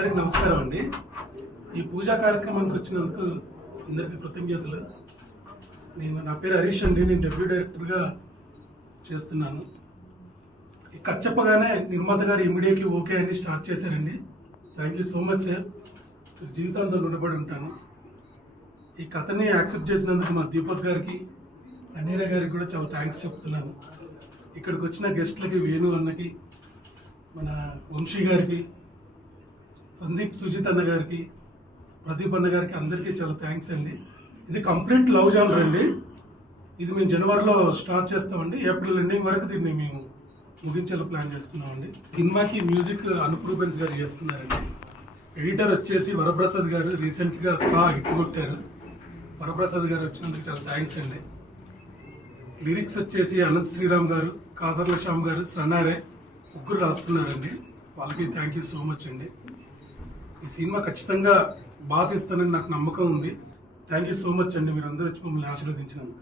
అందరికి నమస్కారం అండి. ఈ పూజా కార్యక్రమానికి వచ్చినందుకు అందరికీ కృతజ్ఞతలు. నా పేరు హరీష్ అండి. నేను డెప్యూటీ డైరెక్టర్గా చేస్తున్నాను. ఈ కథ చెప్పగానే నిర్మాత గారు ఇమ్మీడియట్లీ ఓకే అని స్టార్ట్ చేశారండి. Thank you so much sir. జీవితాంతం రుణపడి ఉంటాను. ఈ కథని యాక్సెప్ట్ చేసినందుకు మా దీపక్ గారికి, అన్నీర గారికి కూడా చాలా థ్యాంక్స్ చెప్తున్నాను. ఇక్కడికి వచ్చిన గెస్ట్లకి, వేణు అన్నకి, మన వంశీ గారికి, సందీప్ సుజిత్ అన్న గారికి, ప్రదీప్ అన్న గారికి అందరికీ చాలా థ్యాంక్స్ అండి. ఇది కంప్లీట్ లవ్ జానర్ అండి. ఇది మేము జనవరిలో స్టార్ట్ చేస్తామండి. ఏప్రిల్ ఎండింగ్ వరకు దీన్ని మేము ముగించేలా ప్లాన్ చేస్తున్నామండి. సినిమాకి మ్యూజిక్ అనూప్ రూబెన్స్ గారు చేస్తున్నారండి. ఎడిటర్ వచ్చేసి వరప్రసాద్ గారు రీసెంట్గా హిట్ కొట్టారు. వరప్రసాద్ గారు వచ్చినందుకు చాలా థ్యాంక్స్ అండి. లిరిక్స్ వచ్చేసి అనంత్ శ్రీరామ్ గారు, కాసర్ల శ్యామ్ గారు, సన్నారే ముగ్గురు రాస్తున్నారండి. వాళ్ళకి థ్యాంక్ యూ సో మచ్ అండి. ఈ సినిమా ఖచ్చితంగా బాగా తీస్తానని నాకు నమ్మకం ఉంది. థ్యాంక్ యూ సో మచ్ అండి. మీరు అందరూ వచ్చి మమ్మల్ని ఆశీర్వదించినందుకు.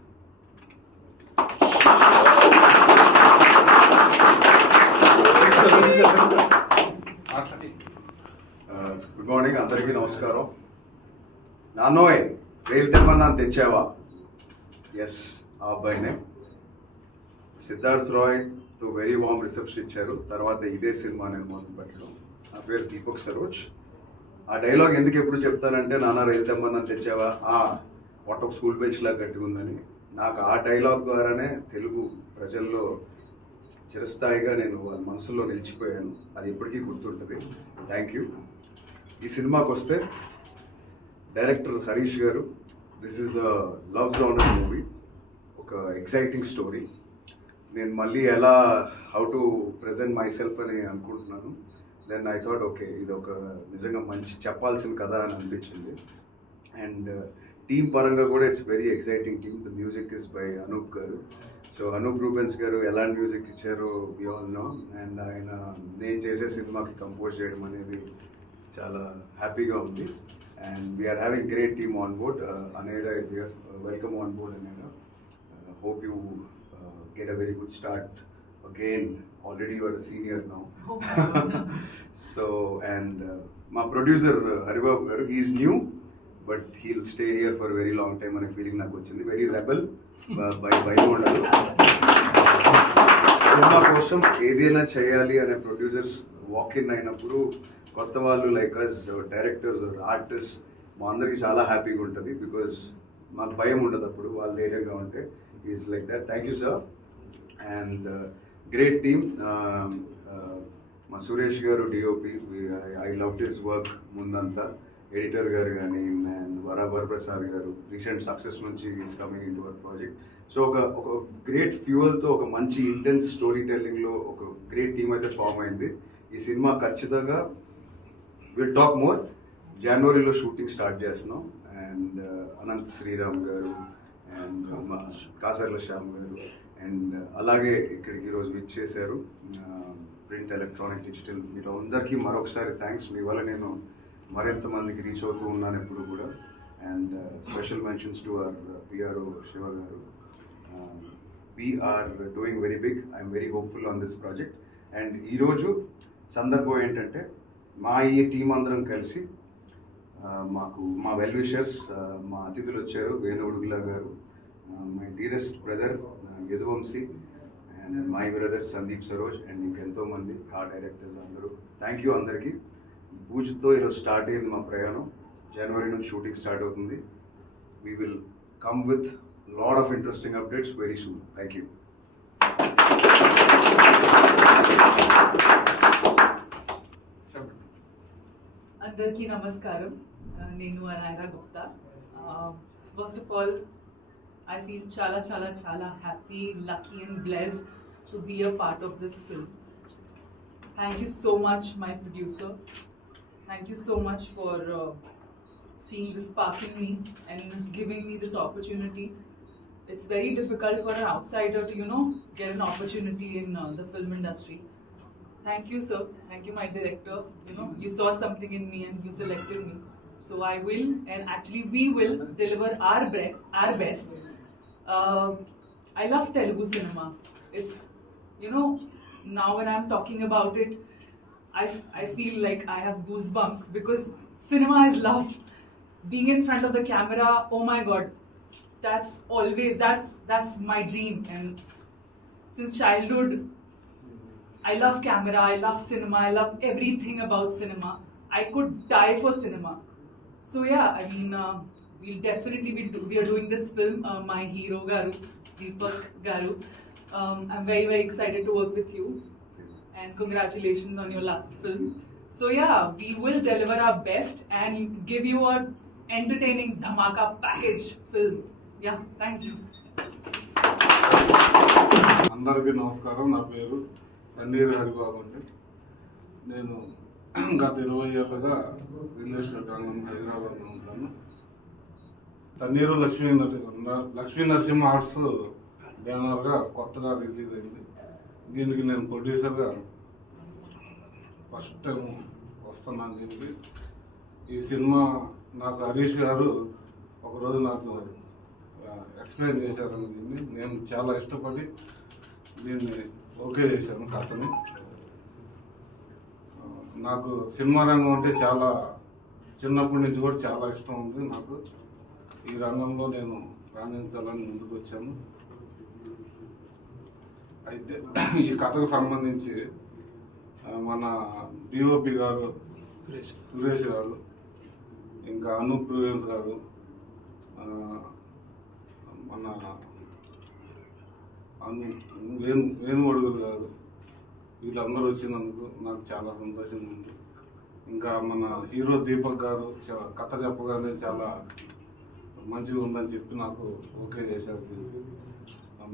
గుడ్ మార్నింగ్ అందరికీ నమస్కారం. నాన్నోయ్ రైలు తెమ్మన్నా తెచ్చావా? ఎస్, ఆ అబ్బాయినే. సిద్ధార్థ్ రాయ్తో వెరీ వామ్ రిసెప్షన్ ఇచ్చారు. తర్వాత ఇదే సినిమా నేను మొదలు పెట్టడం. నా పేరు దీపక్ సరోజ్. ఆ డైలాగ్ ఎందుకు ఎప్పుడు చెప్తానంటే, నాన్న రైలు తెమ్మన్నా తెచ్చావా, వాట్ ఆఫ్ స్కూల్ బెంచ్ లాగా గట్టి ఉందని. నాకు ఆ డైలాగ్ ద్వారానే తెలుగు ప్రజల్లో చిరస్థాయిగా నేను వాళ్ళ మనసులో నిలిచిపోయాను. అది ఎప్పటికీ గుర్తుంటుంది. Thank you. ఈ సినిమాకి వస్తే డైరెక్టర్ హరీష్ గారు, this is a love genre movie, ఒక ఎక్సైటింగ్ స్టోరీ. నేను మళ్ళీ ఎలా how to present my self అని అనుకుంటున్నాను. దెన్ ఐ థాట్ ఓకే, ఇది ఒక నిజంగా మంచి చెప్పాల్సిన కథ అని అనిపించింది. అండ్ టీమ్ పరంగా కూడా it's very exciting team. The music is by Anup garu. So Anoop Rubens గారు ఎలాంటి మ్యూజిక్ ఇచ్చారో వి ఆల్ నో. అండ్ ఆయన నేను చేసే సినిమాకి కంపోజ్ చేయడం అనేది చాలా హ్యాపీగా ఉంది. And we're having great team on board. Anaira is here. Welcome on board Anaira. Hope you get a very good start again. Already you are a senior now. So, and my producer Haribabu garu, he is new but he'll stay here for a very long time ane feeling నాకు వచ్చింది. Very rebel by ఉండదు. Cinema కోసం ఏదైనా చేయాలి అనే producers walk in అయినప్పుడు కొత్త వాళ్ళు లైక్ అస్ డైరెక్టర్స్ ఆర్టిస్ట్ మా అందరికి చాలా హ్యాపీగా ఉంటుంది. బికాజ్ మాకు భయం ఉండదు అప్పుడు వాళ్ళు ధైర్యంగా ఉంటే. Is like that. Thank you sir. And great team. మా సురేష్ గారు DOP, I love his work ముందంతా. ఎడిటర్ గారు కానీ, అండ్ వరప్రసాద్ గారు రీసెంట్ సక్సెస్ నుంచి is coming in to our project. So ఒక గ్రేట్ ఫ్యూయల్తో ఒక మంచి ఇంటెన్స్ స్టోరీ టెల్లింగ్లో ఒక గ్రేట్ టీమ్ అయితే ఫామ్ అయింది. ఈ సినిమా ఖచ్చితంగా విల్ టాక్ మోర్. జనవరిలో షూటింగ్ స్టార్ట్ చేస్తున్నాం. అండ్ అనంత్ శ్రీరామ్ గారు అండ్ కాసర్ల శ్యామ్ గారు అండ్ అలాగే ఇక్కడికి ఈరోజు విచ్చేశారు ప్రింట్, ఎలక్ట్రానిక్, డిజిటల్ మీరు అందరికీ మరొకసారి థ్యాంక్స్. మీ వల్ల నేను మరింత మందికి రీచ్ అవుతూ ఉన్నాను ఎప్పుడు కూడా. And special mentions to our PRO Shiva garu. We're doing very big. I'm very hopeful on this project. And ఈరోజు సందర్భం ఏంటంటే, మా ఈ టీం అందరం కలిసి మా వెల్ విషర్స్, మా అతిథులు వచ్చారు. Venu Udugula garu, my dearest brother Yaduvamshi, and my brother Sandeep Saroj, and ఇంకెంతోమంది డైరెక్టర్స్ అందరూ. థ్యాంక్ యూ అందరికీ. ఈ పూజతో ఈరోజు స్టార్ట్ అయింది మా ప్రయాణం. జనవరి నుంచి షూటింగ్ స్టార్ట్ అవుతుంది. We will come with lot of interesting updates very soon. Thank you. అందరికీ నమస్కారం. నేను Anaira Gupta. First of all I feel chala happy, lucky and blessed to be a part of this film. Thank you so much, my producer. Thank you so much for seeing the spark in me and giving me this opportunity. It's very difficult for an outsider to, get an opportunity in the film industry. Thank you, sir. Thank you, my director. You saw something in me and you selected me. So I will, and actually we will deliver our best. I love Telugu cinema. It's, now when I'm talking about it, I feel like I have goosebumps because cinema is love. Being in front of the camera, oh my god, that's my dream. And since childhood, I love camera, I love cinema, I love everything about cinema. I could die for cinema. So yeah, I mean, we are doing this film, my hero Garu, Deepak Garu. I'm very very excited to work with you, and congratulations on your last film. So yeah, we will deliver our best and give you a entertaining dhamaka package film. Yeah, thank you. అందరికీ నమస్కారం. నా పేరు తన్నీరు హరిబాబు అండి. నేను గత 20 ఏళ్ళుగా real estate రంగం హైదరాబాద్లో ఉంటాను. తన్నీరు లక్ష్మీ నరసింహ ఆర్ట్స్ బ్యానర్గా కొత్తగా రిలీజ్ అయింది. దీనికి నేను ప్రొడ్యూసర్గా ఫస్ట్ టైం వస్తున్నాను. దీనికి ఈ సినిమా నాకు హరీష్ గారు ఒకరోజు నాకు ఎక్స్ప్లెయిన్ చేశారని దీన్ని నేను చాలా ఇష్టపడి దీన్ని ఓకే చేశాను కథని. నాకు సినిమా రంగం అంటే చాలా చిన్నప్పటి నుంచి కూడా చాలా ఇష్టం ఉంది. నాకు ఈ రంగంలో నేను రాణించాలని ముందుకు వచ్చాను. అయితే ఈ కథకు సంబంధించి మన డిఓపి గారు సురేష్ గారు, ఇంకా అనూప్ ప్రివెన్స్ గారు, మన వేణుగొడుగులు గారు, వీళ్ళందరూ వచ్చినందుకు నాకు చాలా సంతోషంగా ఉంది. ఇంకా మన హీరో దీపక్ గారు కథ చెప్పగానే చాలా మంచిగా ఉందని చెప్పి నాకు ఓకే చేశారు.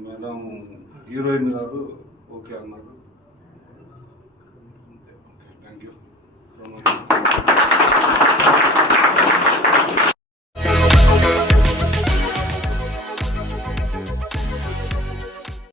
మేడం హీరోయిన్ గారు ఓకే అన్నారు.